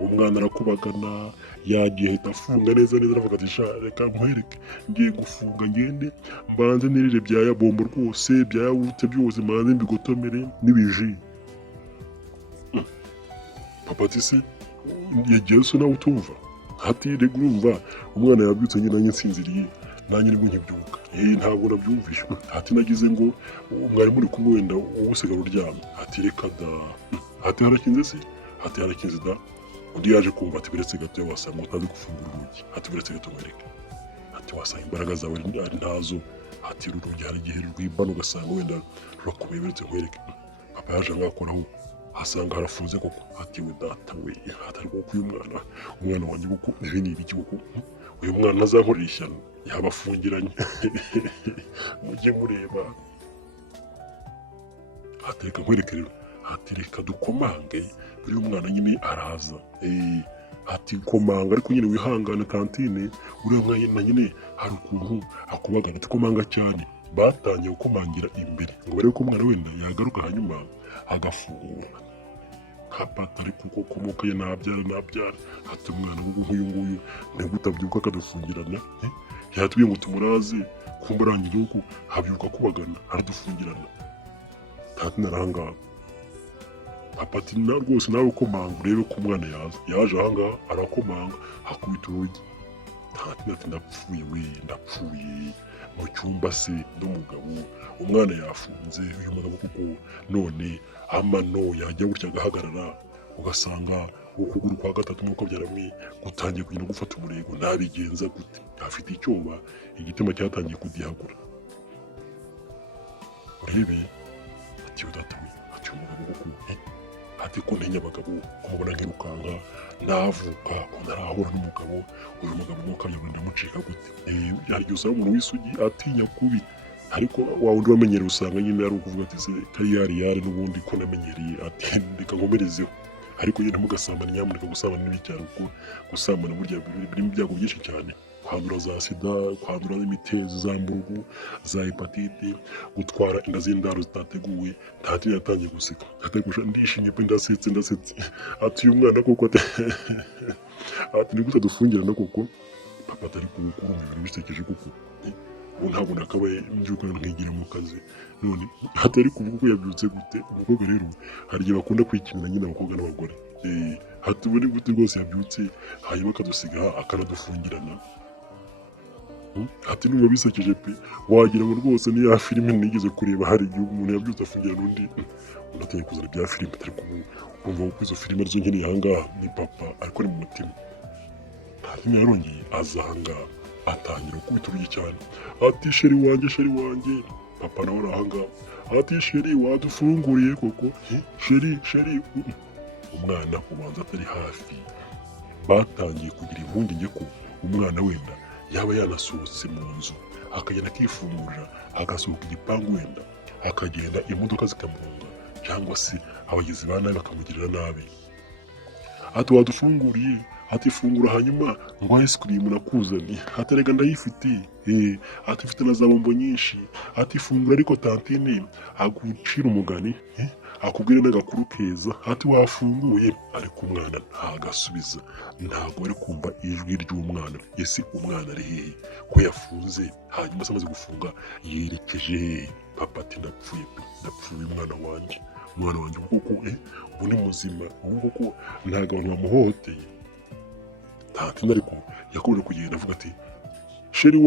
umwana arakubagana, yagiye ahita afunga neza, aravuga ati sha reka nkwereke, ngiye gufunga ngende mbanze nirire bya yabombo rwose, bya yawurute byose mbanze mbigotomere n'ibiji. Papa ati se yagiye so nawe utumva? Ati rega urumva umwana yabyutse nyine, nanjye nsinziriye, nanjye nibwo nkibyuka. Ntabwo nabyumvishe. Ati nagize ngo mwari muri kumwe wenda wowe usigara uryamye. Ati reka da. Ati harakinze se? Ati harakinze da. Undi yaje kumva, ati biretse gato wasanga utazi gufungura urugi. Ati biretse gato nkwereke, ati wasanga imbaraga zawe ari ntazo. Ati urugi hari igihe rwibana ugasanga wenda rurakomeye, biretse nkwereke. Papa yaje ngakoraho asanga harafunze koko. Ati we data we, atari kuko uyu umwana wanjye kuko ibi ni ibiki kuko? Uyu mwana ntazankorera ishyano, yaba afungiranye. Mujye mureba. Ati reka nkwereke rero, ati reka dukomange, buri umwana nyine araza. Ati komanga, ariko nyine wihangane tantine, uriya mwana nyine hari ukuntu akubagana, ati komanga cyane. Batangiye gukomangira imbere ngo barebe ko umwana wenda yagaruka, hanyuma agafungura. Kapata ariko kuko komoka ye nabyara. Ati umwana nk'uyu nguyu ntigute abyuka akadufungirana? Yatubwiye ngo tumuraze, kumva arangije uko habyuka kubagana aradufungirana. Tantine arahangaha. Papa ati na rwose nawe ukomanga urebe ko umwana yaje ahangaha, arakomanga akubita urugi. Tantine ati ndapfuye we, ndapfuye mu cyumba se n'umugabo, umwana yafunze, uyu mugabo kuko none amano yajya gutya agahagarara, ugasanga ukuguru kwa gatatu nk'uko byaramwe gutangiye kugenda gufata umurego, nabigenza gute? Afite icyoba, igitima cyatangiye kudihagura. Urebe, ati udatawe, ati umugabo kuko ati ko ntenya abagabo, kumubona nkirukanga, navuka ko ntarahura n'umugabo, uyu mugabo nk'uko yabona ndamucika gute? Yaryo usaba umuntu w'isugi atinya kubi, ariko wa wundi wamenyereye usanga nyine ari ukuvuga ati se kariyari n'ubundi ko namenyereye ati reka nkomerezeho, ariko nyine ntimugasambane, nyamuneka gusambana ni bibi cyane kuko gusambana burya birimo ibyago byinshi cyane, kwandura za sida, kwandura imitezi, za mburugu, za hepatite, gutwara inda z'indaro zitateguwe. Tantine yatangiye guseka ati ndishimye pe, ndasetse ati uyu mwana koko ati ni gute dufungirana koko. Papa atari kubukuru ibintu bisekeje kuko ntabwo nakabaye mbyuka nkigira mu kazi, none hatari kuvuga ko yabyutse gute. Umukobwa rero hari igihe bakunda kwikinira nyine abakobwa n'abagore, hatubone gute rwose yabyutse hanyuma akadusiga akanadufungirana. Ati numva bisekeje pe, wagira ngo rwose ni ya filime nigeze kureba, hari igihe umuntu yabyutse afungira n'undi, unatangiye kuzana bya filime atari kumva ko izo filime arizo nkeneye ahangaha ni papa, ariko ni mu mutima. Hanyuma yarongeye aza ahangaha atangira gukubita urugi cyane, ati sheri wanjye, papa nawe ari ahangaha, ati sheri wadufunguriye koko, sheri. Umwana ubanza atari hafi, batangiye kugira impungenge ko umwana wenda yaba yanasohotse mu nzu akagenda akifungurira agasohoka igipangu, wenda akagenda imodoka zikamugonga cyangwa se abagizi ba nabi bakamugirira nabi. Ati wadufunguriye, ati fungura hanyuma ngo ice cream nakuzaniye, ati rega ndayifite, ati mfite na za bombo nyinshi, ati fungura ariko tantine agucira umugani, akubwire n'agakuru keza, ati wafunguye. Ariko umwana ntagasubiza, ntabwo ari kumva ijwi ry'umwana. Ese umwana ari hehe ko yafunze, hanyuma se amaze gufunga yerekeje hehe? Papa ati ndapfuye umwana wanjye kuko ubu ni muzima, ubu kuko ntabwo abantu bamuhohoteye. Tantine ariko yakomeje kugenda avuga ati sheri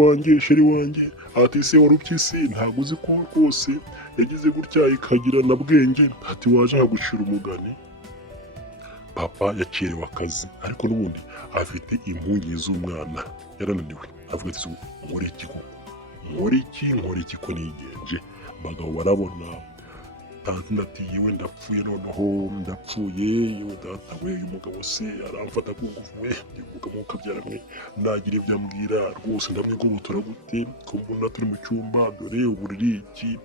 wanjye, ati se warupyisi ntabwo uzi ko rwose yagize gutya ikagira na bwenge, ati waje nkagucira umugani. Papa yakerewe akazi, ariko n'ubundi afite impungenge z'umwana, yarananiwe avuga ati nkore iki ko nigenje. Abagabo barabona. Tantine ati yewe ndapfuye, noneho ndapfuye, yewe data we, uyu mugabo se aramfata ku ngufu we, ndibuka mu kabyara mwe, nagira ibyo ambwira rwose ndamwigobotora gute ko mbona turi mu cyumba, dore uburiri iki.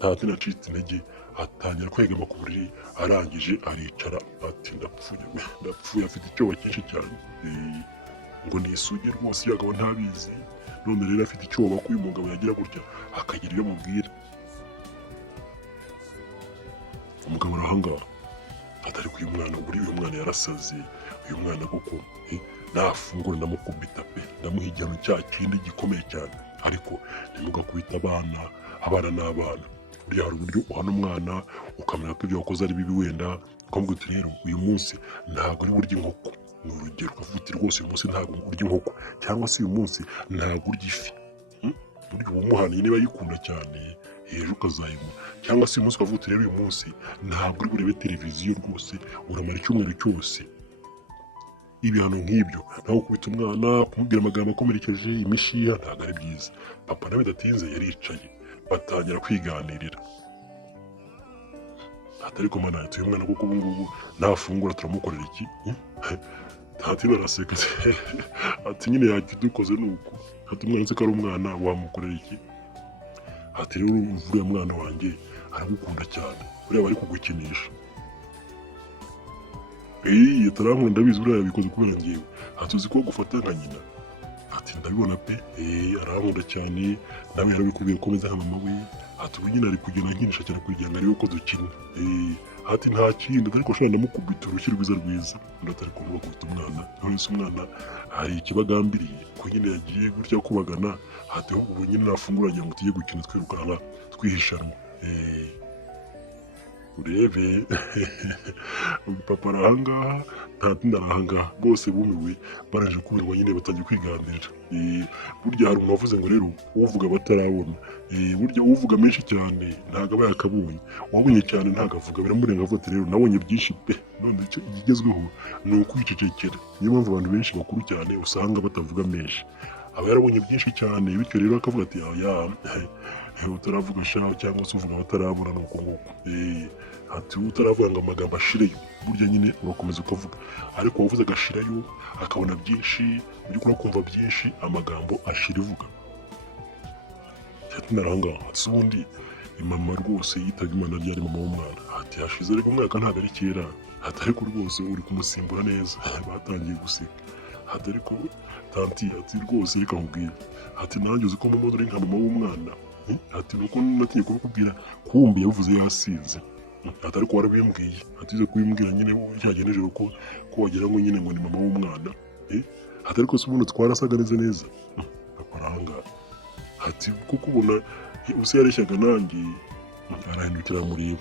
Tantine acitse intege atangira kwegama ku buriri, arangije aricara ati ndapfuye, afite icyoba cyinshi cyane, ngo nisuge rwose, iyo agabo ntabizi, none rero afite icyoba ko uyu mugabo yagira gutya akagira ibyo amubwira. Umugabo arahangaha atari ku uyu mwana, uyu mwana yarasaze, uyu mwana kuko nafungura ndamukubita pe, ndamuha igihano cya kindi gikomeye cyane. Ariko ntimugakubita abana n'abana, buriya hari uburyo uhana umwana ukamenya ko ibyo wakoze ari bibi, wenda ukamubwira uti rero uyu munsi ntabwo ari burya inkoko, ni urugero ukavuga uti rwose uyu munsi ntabwo urya inkoko, cyangwa se uyu munsi ntabwo urya ifi. Burya uba umuhaniye niba yikunda cyane, ejo ukazayibona. Cyangwa se uyu munsi ukavuga uti rero uyu munsi ntabwo uri burebe televiziyo rwose, uramara icyumweru cyose. Ibihano nk'ibyo, naho gukubita umwana, kumubwira amagambo akomerekeje, imishiha, ntabwo ari byiza. Papa nawe bidatinze yaricaye, batangira kwiganirira. Atari ko mana uyu mwana kuko ubu ngubu nafungura turamukorera iki? Tantine araseka ati nyine yakidukoze nuko, ati umwana se ko ari umwana wamukorera iki? Ati rero uriya mwana wanjye aragukunda cyane, buriya bari kugukinisha. Tarankunda ndabizi buriya yabikoze kubera njyewe, ati uzi ko gufata nka nyina? Ati ndabibona pe, arankunda cyane, nawe yarabikubwiye ko meze nka mama we. Ati ubu nyine ari kugenda ankinisha cyane kugira ngo arebe ko dukina. Ati nta kindi, ariko ashobora ndamukubita urushyi rwiza. Undi atari kumva bakubita umwana, none se umwana hari ikibagambiriye ko nyine yagiye gutya kubagana. Ati ahubwo ubu nyine nafungura agira ngo tujye gukina twirukanka twihishanwa. Urebe papa arahangaha, Tantine arahangaha, bose bumiwe baraje kubirwa nyine batangiye kwiganirira. Burya hari umuntu wavuze ngo rero uvuga batarabona, burya uvuga menshi cyane ntabwo aba yakabonye, uwabonye cyane ntabwo avuga, biramurenga avuga ati rero nabonye byinshi pe, none icyo igezweho ni ukwicecekera. Niyo mpamvu abantu benshi bakuru cyane usanga batavuga menshi, aba yarabonye byinshi cyane, bityo rero akavuga ati utaravuga shaho cyangwa se uvuga batarabona nuko nguko. Ati utaravuga ngo amagambo ashireyo, burya nyine urakomeza ukavuga, ariko wavuze agashirayo akabona byinshi, burya ukunda kumva byinshi amagambo ashira ivuga. ati naranga ati ubundi mama rwose yitabye Imana ryari mama w'umwana ati hashize ariko umwaka ntabwo ari kera ati ariko rwose uri kumusimbura neza batangiye guseka ati ariko tanti ati rwose reka nkubwire ati nanjye uzi ko mama uri nka mama w'umwana ati nuko natinye kubikubwira kumbi yavuze yasinze ati ariko warabimbwiye ati uze kubimbwira nyine cyagenda nijoro ko wagira ngo nyine ngo ni mama w'umwana ati ariko se ubundi twarasaga neza papa aranga ati kuko ubona usi yareshyaga nanjye arahindukira mureba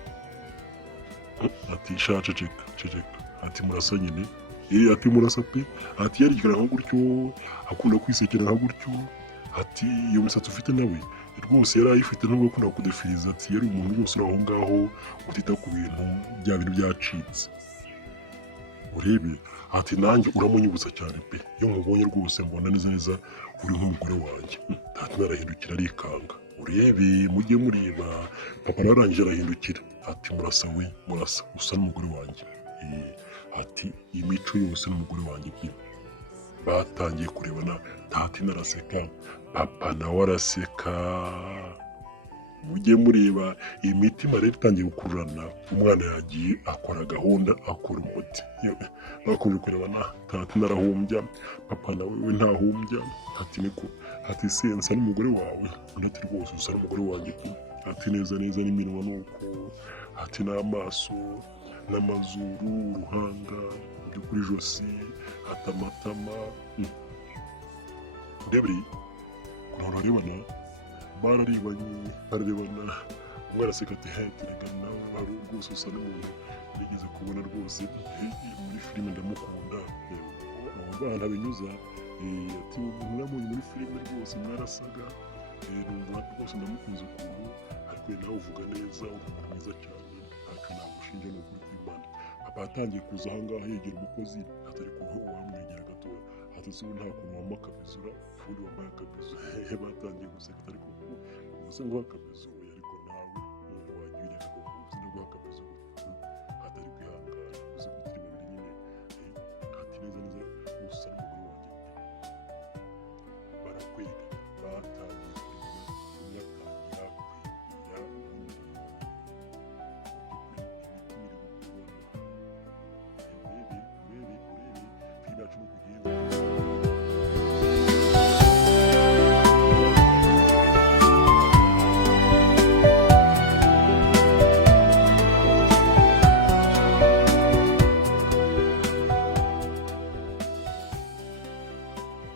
ati sha ceceka ati murasa nyine ati murasa pe ati yarigara nka gutyo akunda kwisekera nka gutyo ati iyo misatsi ufite nawe rwose yari ayifite nubwo akunda kudefiriza ati yari umuntu wese uri aho ngaho utita ku bintu bya bintu byacitse urebe ati nanjye uramunyibutsa cyane pe iyo mubonye rwose mbona neza uri nk'umugore wanjye ati narahindukira arikanga urebe mujye mureba papa narangije arahindukira ati murasa usa n'umugore wanjye ati imico yose n'umugore wanjye pe batangiye kurebana tati naraseka papa nawe araseka mujye mureba imitima rero itangiye gukururana umwana yagiye akora gahunda akora umuti bakomeje kurebana tati narahumbya papa nawe we ntahumbya ati niko ati sensa n'umugore wawe ati rwose usa n'umugore wanjye ati neza n'iminwa nuko ati n'amaso n'amazuru uruhanga byo kuri josi ati amatama ndebri kuna barebana bararebana umwe araseka ati terega nawe hari rwose usa n'umuntu nigeze kubona rwose muri filime ndamukunda abo bana binyuza ati umuntu namubonye muri filime rwose mwarasaga numva rwose ndamukunze ukuntu ariko nawe uvuga neza umuntu mwiza cyane ntacyo nagushinja ni ukuri kw'Imana papa yatangiye kuza ahangaha yegera umukozi atari kuba wamwegera gatoya ati se nta kuntu wampa akabizura ubundi wambaye akabizu batangiye guseka ariko gusa ngo akabizu